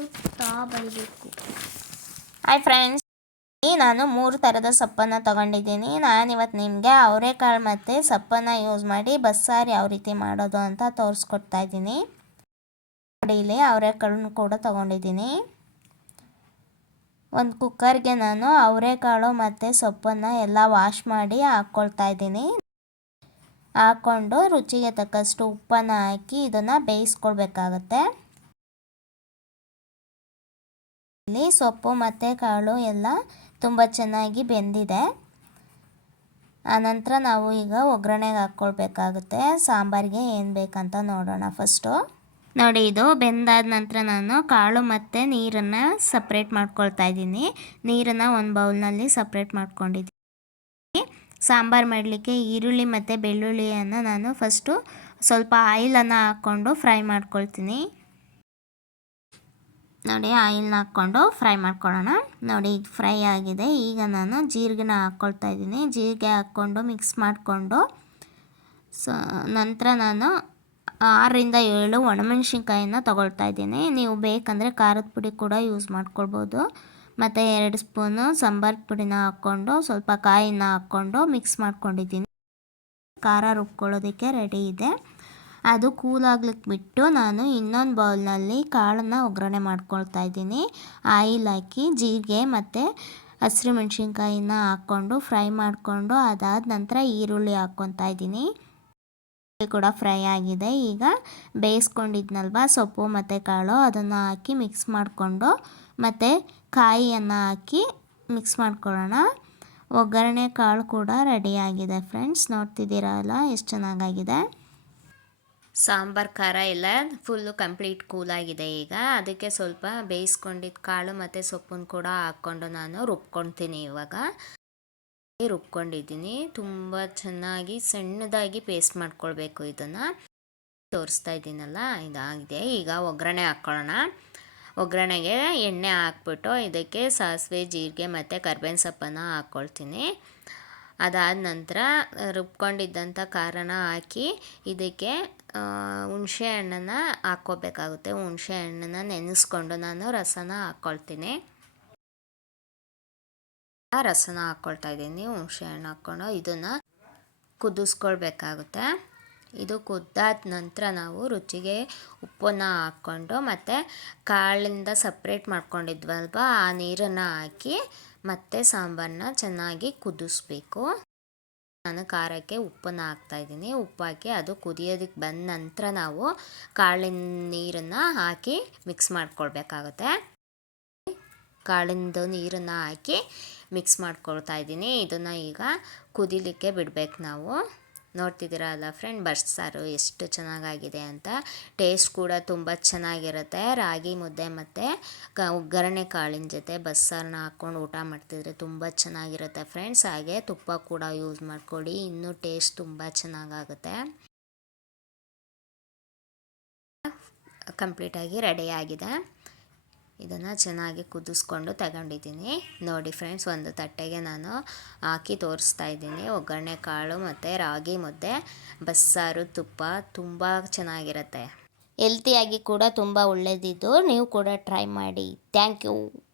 ಓದುತ್ತಾ ಬರಬೇಕು. Hi friends ನಾನು ಮೂರು ಥರದ ಸೊಪ್ಪನ್ನು ತೊಗೊಂಡಿದ್ದೀನಿ. ನಾನಿವತ್ತು ನಿಮಗೆ ಅವರೆಕಾಳು ಮತ್ತು ಸೊಪ್ಪನ್ನು ಯೂಸ್ ಮಾಡಿ ಬಸ್ಸಾರು ಯಾವ ರೀತಿ ಮಾಡೋದು ಅಂತ ತೋರಿಸ್ಕೊಡ್ತಾ ಇದ್ದೀನಿ. ನೋಡಿ ಇಲ್ಲಿ ಅವರೆಕಾಳನ್ನು ಕೂಡ ತೊಗೊಂಡಿದ್ದೀನಿ. ಒಂದು ಕುಕ್ಕರ್ಗೆ ನಾನು ಅವರೆಕಾಳು ಮತ್ತು ಸೊಪ್ಪನ್ನು ಎಲ್ಲ ವಾಶ್ ಮಾಡಿ ಹಾಕ್ಕೊಳ್ತಾ ಇದ್ದೀನಿ. ಹಾಕ್ಕೊಂಡು ರುಚಿಗೆ ತಕ್ಕಷ್ಟು ಉಪ್ಪನ್ನು ಹಾಕಿ ಇದನ್ನು ಬೇಯಿಸ್ಕೊಳ್ಬೇಕಾಗತ್ತೆ. ಇಲ್ಲಿ ಸೊಪ್ಪು ಮತ್ತು ಕಾಳು ಎಲ್ಲ ತುಂಬ ಚೆನ್ನಾಗಿ ಬೆಂದಿದೆ. ಆನಂತರ ನಾವು ಈಗ ಒಗ್ಗರಣೆಗೆ ಹಾಕ್ಕೊಳ್ಬೇಕಾಗುತ್ತೆ. ಸಾಂಬಾರಿಗೆ ಏನು ಬೇಕಂತ ನೋಡೋಣ ಫಸ್ಟು. ನೋಡಿ, ಇದು ಬೆಂದಾದ ನಂತರ ನಾನು ಕಾಳು ಮತ್ತು ನೀರನ್ನು ಸಪ್ರೇಟ್ ಮಾಡ್ಕೊಳ್ತಾ ಇದ್ದೀನಿ. ನೀರನ್ನು ಒಂದು ಬೌಲ್ನಲ್ಲಿ ಸಪ್ರೇಟ್ ಮಾಡ್ಕೊಂಡಿದ್ದೀನಿ. ಸಾಂಬಾರು ಮಾಡಲಿಕ್ಕೆ ಈರುಳ್ಳಿ ಮತ್ತು ಬೆಳ್ಳುಳ್ಳಿಯನ್ನು ನಾನು ಫಸ್ಟು ಸ್ವಲ್ಪ ಆಯಿಲನ್ನು ಹಾಕ್ಕೊಂಡು ಫ್ರೈ ಮಾಡ್ಕೊಳ್ತೀನಿ. ನೋಡಿ, ಆಯಿಲ್ನ ಹಾಕ್ಕೊಂಡು ಫ್ರೈ ಮಾಡ್ಕೊಳ್ಳೋಣ. ನೋಡಿ ಈಗ ಫ್ರೈ ಆಗಿದೆ. ಈಗ ನಾನು ಜೀರಿಗೆನ ಹಾಕ್ಕೊಳ್ತಾ ಇದ್ದೀನಿ. ಜೀರಿಗೆ ಹಾಕ್ಕೊಂಡು ಮಿಕ್ಸ್ ಮಾಡಿಕೊಂಡು ಸೊ, ನಂತರ ನಾನು ಆರರಿಂದ ಏಳು ಒಣಮೆಣ್ಸಿನ್ಕಾಯಿನ ತೊಗೊಳ್ತಾ ಇದ್ದೀನಿ. ನೀವು ಬೇಕಂದರೆ ಖಾರದ ಪುಡಿ ಕೂಡ ಯೂಸ್ ಮಾಡ್ಕೊಳ್ಬೋದು. ಮತ್ತು ಎರಡು ಸ್ಪೂನು ಸಾಂಬಾರು ಪುಡಿನ ಹಾಕ್ಕೊಂಡು ಸ್ವಲ್ಪ ಕಾಯಿನ ಹಾಕ್ಕೊಂಡು ಮಿಕ್ಸ್ ಮಾಡ್ಕೊಂಡಿದ್ದೀನಿ. ಖಾರ ರುಬ್ಕೊಳ್ಳೋದಕ್ಕೆ ರೆಡಿ ಇದೆ. ಅದು ಕೂಲಾಗ್ಲಿಕ್ಕೆ ಬಿಟ್ಟು ನಾನು ಇನ್ನೊಂದು ಬೌಲ್ನಲ್ಲಿ ಕಾಳನ್ನು ಒಗ್ಗರಣೆ ಮಾಡ್ಕೊಳ್ತಾ ಇದ್ದೀನಿ. ಆಯಿಲ್ ಹಾಕಿ, ಜೀರಿಗೆ ಮತ್ತು ಹಸಿರು ಮೆಣಸಿನ್ಕಾಯಿನ ಹಾಕ್ಕೊಂಡು ಫ್ರೈ ಮಾಡಿಕೊಂಡು ಅದಾದ ನಂತರ ಈರುಳ್ಳಿ ಹಾಕ್ಕೊತಾ ಇದ್ದೀನಿ. ಕೂಡ ಫ್ರೈ ಆಗಿದೆ. ಈಗ ಬೇಯಿಸ್ಕೊಂಡಿದ್ನಲ್ವ ಸೊಪ್ಪು ಮತ್ತು ಕಾಳು ಅದನ್ನು ಹಾಕಿ ಮಿಕ್ಸ್ ಮಾಡಿಕೊಂಡು ಮತ್ತು ಕಾಯಿಯನ್ನು ಹಾಕಿ ಮಿಕ್ಸ್ ಮಾಡ್ಕೊಳ್ಳೋಣ. ಒಗ್ಗರಣೆ ಕಾಳು ಕೂಡ ರೆಡಿಯಾಗಿದೆ ಫ್ರೆಂಡ್ಸ್ ನೋಡ್ತಿದ್ದೀರಲ್ಲ, ಎಷ್ಟು ಚೆನ್ನಾಗಾಗಿದೆ. ಸಾಂಬಾರು ಖಾರ ಎಲ್ಲ ಫುಲ್ಲು ಕಂಪ್ಲೀಟ್ ಕೂಲಾಗಿದೆ ಈಗ. ಅದಕ್ಕೆ ಸ್ವಲ್ಪ ಬೇಯಿಸ್ಕೊಂಡಿದ್ದ ಕಾಳು ಮತ್ತು ಸೊಪ್ಪನ್ನು ಕೂಡ ಹಾಕ್ಕೊಂಡು ನಾನು ರುಬ್ಕೊಳ್ತೀನಿ ಇವಾಗ. ರುಬ್ಕೊಂಡಿದ್ದೀನಿ. ತುಂಬ ಚೆನ್ನಾಗಿ ಸಣ್ಣದಾಗಿ ಪೇಸ್ಟ್ ಮಾಡ್ಕೊಳ್ಬೇಕು ಇದನ್ನು. ತೋರಿಸ್ತಾ ಇದ್ದೀನಲ್ಲ, ಇದಾಗಿದೆ. ಈಗ ಒಗ್ಗರಣೆ ಹಾಕ್ಕೊಳ್ಳೋಣ ಒಗ್ಗರಣೆಗೆ ಎಣ್ಣೆ ಹಾಕ್ಬಿಟ್ಟು ಇದಕ್ಕೆ ಸಾಸಿವೆ, ಜೀರಿಗೆ ಮತ್ತು ಕರ್ಬೇವಿನ ಸೊಪ್ಪನ್ನು ಹಾಕ್ಕೊಳ್ತೀನಿ ಅದಾದ ನಂತರ ರುಬ್ಕೊಂಡಿದ್ದಂಥ ಖಾರನ ಹಾಕಿ ಇದಕ್ಕೆ ಹುಣಸೆ ಹಣ್ಣನ್ನು ಹಾಕ್ಕೋಬೇಕಾಗುತ್ತೆ. ಹುಣಸೆ ಹಣ್ಣನ್ನು ನೆನೆಸ್ಕೊಂಡು ನಾನು ರಸನ ಹಾಕ್ಕೊಳ್ತೀನಿ. ರಸನ ಹಾಕ್ಕೊಳ್ತಾ ಇದ್ದೀನಿ. ಹುಣಸೆ ಹಣ್ಣು ಹಾಕ್ಕೊಂಡು ಇದನ್ನು ಕುದಿಸ್ಕೊಳ್ಬೇಕಾಗುತ್ತೆ. ಇದು ಕುದ್ದಾದ ನಂತರ ನಾವು ರುಚಿಗೆ ಉಪ್ಪನ್ನು ಹಾಕ್ಕೊಂಡು ಮತ್ತು ಕಾಳಿಂದ ಸಪ್ರೇಟ್ ಮಾಡ್ಕೊಂಡಿದ್ವಲ್ವ, ಆ ನೀರನ್ನು ಹಾಕಿ ಮತ್ತು ಸಾಂಬಾರನ್ನ ಚೆನ್ನಾಗಿ ಕುದಿಸ್ಬೇಕು. ನಾನು ಖಾರಕ್ಕೆ ಉಪ್ಪನ್ನು ಹಾಕ್ತಾಯಿದ್ದೀನಿ ಉಪ್ಪು ಹಾಕಿ ಅದು ಕುದಿಯೋದಕ್ಕೆ ಬಂದ ನಂತರ ನಾವು ಕಾಳಿನ ನೀರನ್ನು ಹಾಕಿ ಮಿಕ್ಸ್ ಮಾಡ್ಕೊಳ್ಬೇಕಾಗುತ್ತೆ. ಕಾಳಿಂದು ನೀರನ್ನು ಹಾಕಿ ಮಿಕ್ಸ್ ಮಾಡ್ಕೊಳ್ತಾ ಇದ್ದೀನಿ. ಇದನ್ನು ಈಗ ಕುದಿಲಿಕ್ಕೆ ಬಿಡಬೇಕು ನಾವು. ನೋಡ್ತಿದ್ದೀರಾ ಅಲ್ಲ ಫ್ರೆಂಡ್ ಬಸ್ಸಾರು ಎಷ್ಟು ಚೆನ್ನಾಗಾಗಿದೆ ಅಂತ. ಟೇಸ್ಟ್ ಕೂಡ ತುಂಬ ಚೆನ್ನಾಗಿರುತ್ತೆ. ರಾಗಿ ಮುದ್ದೆ ಮತ್ತು ಕ, ಒಗ್ಗರಣೆ ಕಾಳಿನ ಜೊತೆ ಬಸ್ಸಾರನ್ನ ಹಾಕ್ಕೊಂಡು ಊಟ ಮಾಡ್ತಿದ್ರೆ ತುಂಬ ಚೆನ್ನಾಗಿರುತ್ತೆ ಫ್ರೆಂಡ್ಸ್ ಹಾಗೆ ತುಪ್ಪ ಕೂಡ ಯೂಸ್ ಮಾಡ್ಕೊಳ್ಳಿ. ಇನ್ನೂ ಟೇಸ್ಟ್ ತುಂಬ ಚೆನ್ನಾಗಾಗುತ್ತೆ. ಕಂಪ್ಲೀಟಾಗಿ ರೆಡಿಯಾಗಿದೆ ಇದನ್ನು ಚೆನ್ನಾಗಿ ಕುದಿಸ್ಕೊಂಡು ತಗೊಂಡಿದ್ದೀನಿ. ನೋಡಿ ಫ್ರೆಂಡ್ಸ್ ಒಂದು ತಟ್ಟೆಗೆ ನಾನು ಹಾಕಿ ತೋರಿಸ್ತಾ ಇದ್ದೀನಿ. ಒಗ್ಗರಣೆ, ಕಾಳು ಮತ್ತು ರಾಗಿ ಮುದ್ದೆ, ಬಸ್ಸಾರು, ತುಪ್ಪ ತುಂಬ ಚೆನ್ನಾಗಿರುತ್ತೆ. ಹೆಲ್ತಿಯಾಗಿ ಕೂಡ ತುಂಬ ಒಳ್ಳೆಯದಿದ್ದು ನೀವು ಕೂಡ ಟ್ರೈ ಮಾಡಿ. Thank you